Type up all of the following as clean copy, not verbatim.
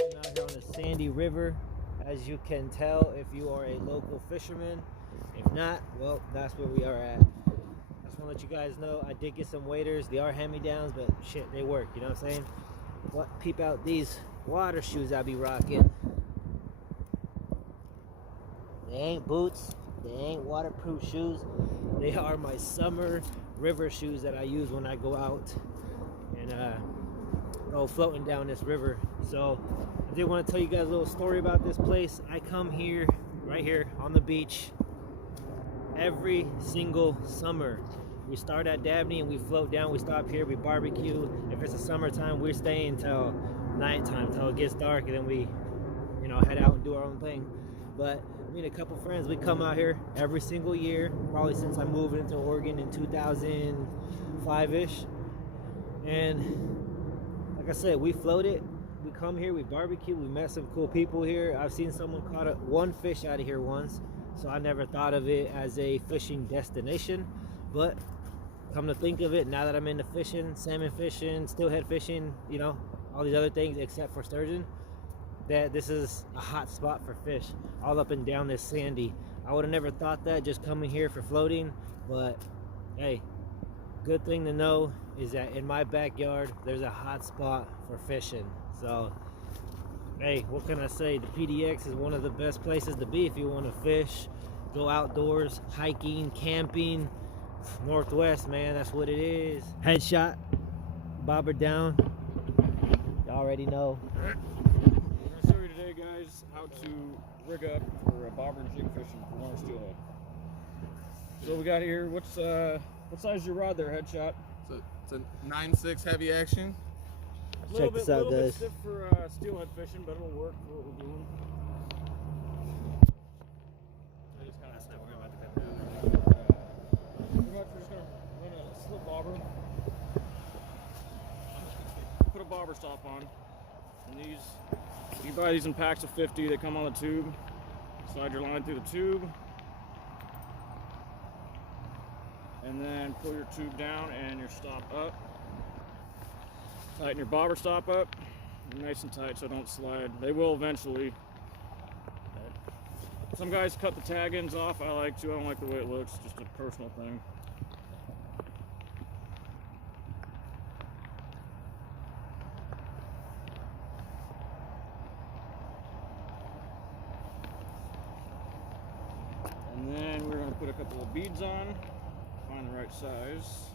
I'm out here on the sandy river, as you can tell if you are a local fisherman. If not, well, that's where we are at. I just want to let you guys know I did get some waders. They are hand-me-downs, but shit, they work, you know what I'm saying? What? Peep out these water shoes I be rocking. They ain't boots, they ain't waterproof shoes. They are my summer river shoes that I use when I go out and go floating down this river. So I did want to tell you guys a little story about this place. I come here, right here on the beach, every single summer. We start at Dabney and we float down, we stop here, we barbecue. If it's the summertime, we're staying till nighttime, till it gets dark, and then we, you know, head out and do our own thing. But me and a couple friends, we come out here every single year, probably since I moved into Oregon in 2005-ish. And like I said, we floated, we come here, we barbecue, we met some cool people here. I've seen someone caught one fish out of here once, so I never thought of it as a fishing destination. But come to think of it, now that I'm into fishing, salmon fishing, steelhead fishing, you know, all these other things except for sturgeon, that this is a hot spot for fish all up and down this sandy. I would have never thought that just coming here for floating, but hey, good thing to know is that in my backyard there's a hot spot for fishing. So hey, what can I say? The PDX is one of the best places to be if you want to fish, go outdoors, hiking, camping. Northwest, man, that's what it is. Headshot, bobber down, you already know. I'm going to show you today, guys, how to rig up for bobber and jig fishing for one steelhead. So we got here, what size is your rod there, Headshot? It's a 9.6 heavy action. Check this out, a little guys. bit stiff for steelhead fishing, but it'll work for what we're doing. I just kind of we're about to cut down. Pretty much we're just going to run a slip bobber. Put a bobber stop on. And these, you buy these in packs of 50, they come on the tube. Slide your line through the tube. And then pull your tube down and your stop up. Tighten your bobber stop up, nice and tight so don't slide. They will eventually. Some guys cut the tag ends off. I like to. I don't like the way it looks. Just a personal thing. And then we're going to put a couple of beads on. Find the right size.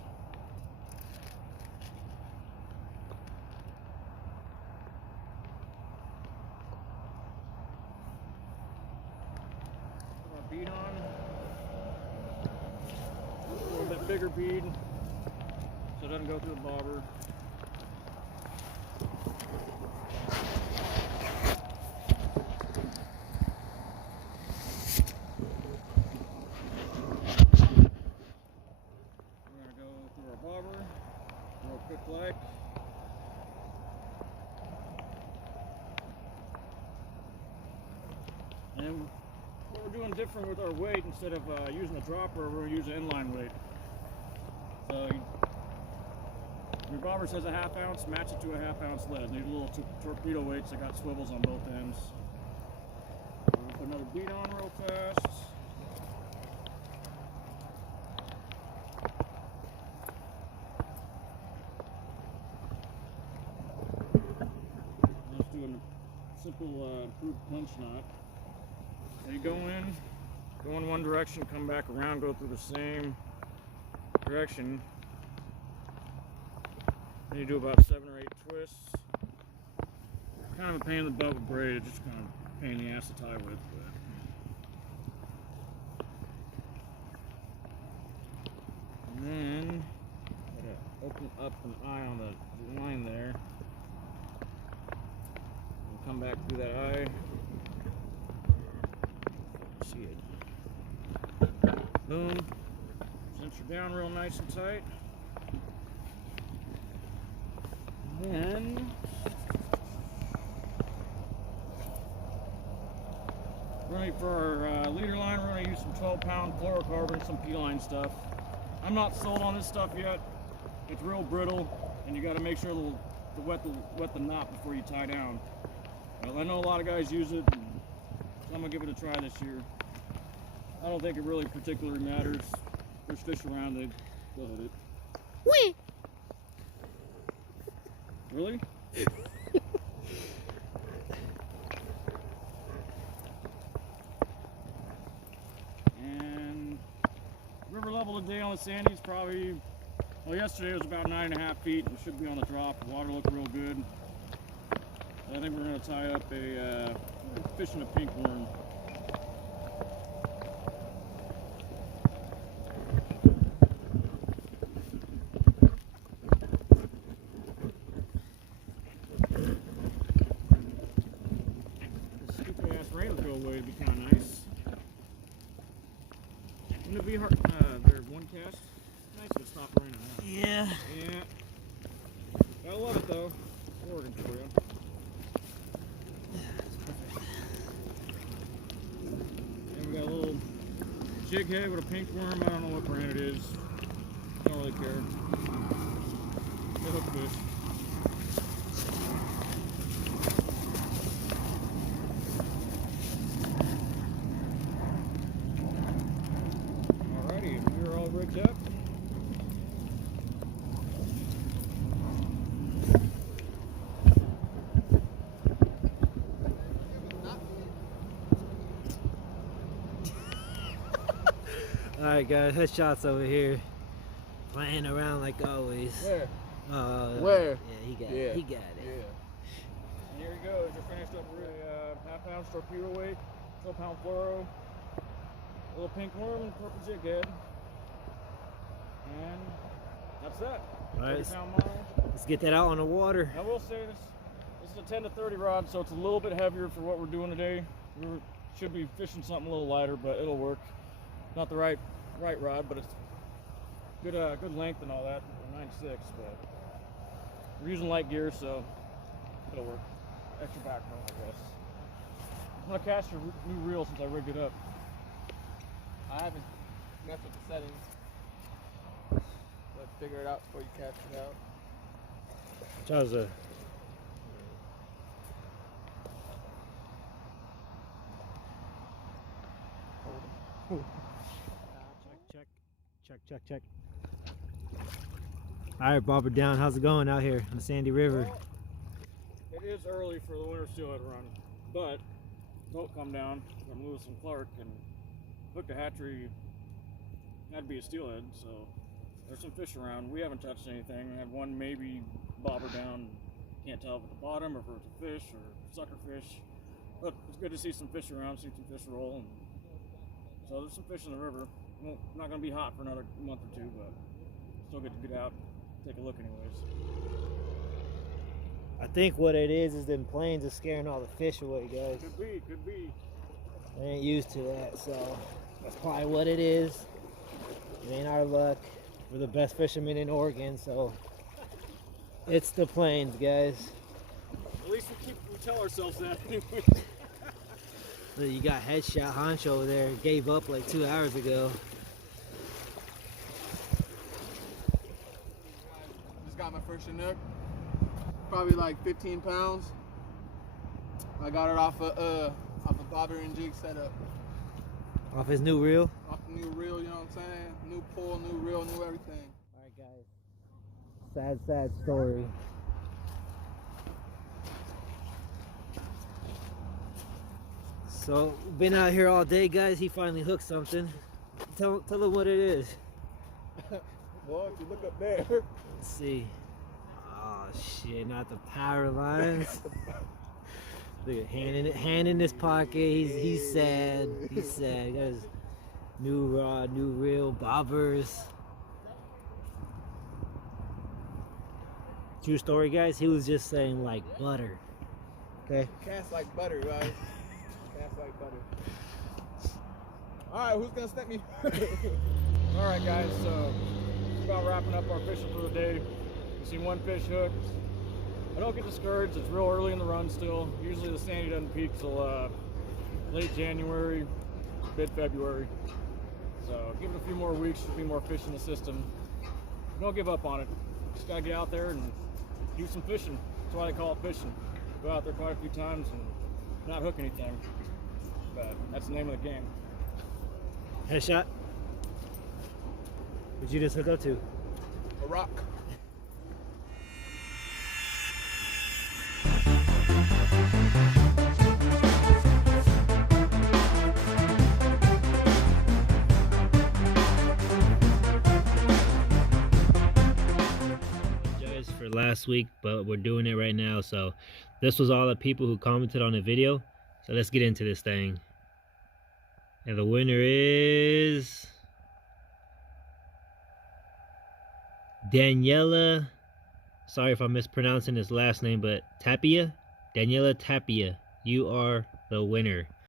Bead on, a little bit bigger bead so it doesn't go through the bobber. We're going to go through our bobber real quick like. And what we're doing different with our weight, instead of using a dropper, we're using inline weight. So your bobber says a 1/2 ounce, match it to a 1/2 ounce lead. These little torpedo weights that got swivels on both ends. We're gonna put another bead on real fast. Let's do a simple improved punch knot. So you go in one direction, come back around, go through the same direction. Then you do about 7 or 8 twists. Kind of a pain in the butt with braid, it's just kind of a pain in the ass to tie with. But. And then, gotta open up an eye on the line there. And come back through that eye. See it. Boom. Cinch her down real nice and tight. And then we're going to for our leader line, we're going to use some 12-pound fluorocarbon, some P-line stuff. I'm not sold on this stuff yet. It's real brittle, and you got to make sure to wet the knot before you tie down. Well, I know a lot of guys use it, so I'm going to give it a try this year. I don't think it really particularly matters. There's fish around, they go hit it. Whee! Really? And river level today on the Sandy's probably, well, yesterday it was about 9.5 feet. It should be on the drop. The water looked real good. I think we're going to tie up a fish in a pink worm. Stupid ass rain will go away. It'd be kind of nice. Wouldn't it be hard? There's one cast. Nice to stop raining. Huh? Yeah. Yeah. Gotta love it though. It's working for you. And we got a little jig head with a pink worm. I don't know what brand it is. Don't really care. It's a hook fish. Alrighty, we're all rigged up. Alright guys, headshots over here. Playing around like always. Where? Where? Yeah, he got it. He got it. Yeah. And here he goes. You're finished up with a half-ounce torpedo weight, 12-pound fluoro, a little pink worm, and purple jig head. And that's that. Alright, 30-pound model. let's get that out on the water. I will say this is a 10 to 30 rod, so it's a little bit heavier for what we're doing today. We should be fishing something a little lighter, but it'll work. Not the right rod, but it's good length and all that. 9.6, but we're using light gear, so it'll work. Extra backbone, I guess. I'm gonna cast your new reel since I rigged it up. I haven't messed with the settings. Let's figure it out before you cast it out. How's Check. All right, bobber down. How's it going out here on the Sandy River? Well, it is early for the winter steelhead run, but boat come down from Lewis and Clark and hooked a hatchery. Had to be a steelhead, so there's some fish around. We haven't touched anything. We had one maybe bobber down. Can't tell if it's the bottom or if it's a fish or sucker fish. But it's good to see some fish around, see some fish roll. And so there's some fish in the river. Not going to be hot for another month or two, but still good to get out, take a look anyways. I think what it is them planes are scaring all the fish away, guys. Could be. They ain't used to that, so that's probably what it is. It ain't our luck. We're the best fishermen in Oregon, so it's the planes, guys. At least we tell ourselves that anyway. You got Headshot Honcho over there, gave up like 2 hours ago. Just got my first Chinook. Probably like 15 pounds. I got it off a bobber and jig setup. Off his new reel? Off the new reel, you know what I'm saying? New pull, new reel, new everything. Alright guys. Sad story. So, been out here all day, guys. He finally hooked something. Tell him what it is. Well, if you look up there. Let's see. Oh shit! Not the power lines. Look at hand in his pocket. He's sad. He's sad. He got his new rod, new reel, bobbers. True story, guys. He was just saying like butter. Okay. Cast like butter, guys. Cast like butter. Alright, who's gonna step me? Alright guys, so it's about wrapping up our fishing for the day. We've seen one fish hooked. I don't get discouraged, it's real early in the run still. Usually the Sandy doesn't peak till late January, mid-February. So give it a few more weeks, a few more fish in the system. Don't give up on it. Just gotta get out there and do some fishing. That's why they call it fishing. Go out there quite a few times and not hook anything. But that's the name of the game. Headshot. What'd you just hook up to? A rock. Apologize for last week, but we're doing it right now. So this was all the people who commented on the video. So let's get into this thing. And the winner is Daniela. Sorry if I'm mispronouncing his last name, but Tapia. Daniela Tapia. You are the winner.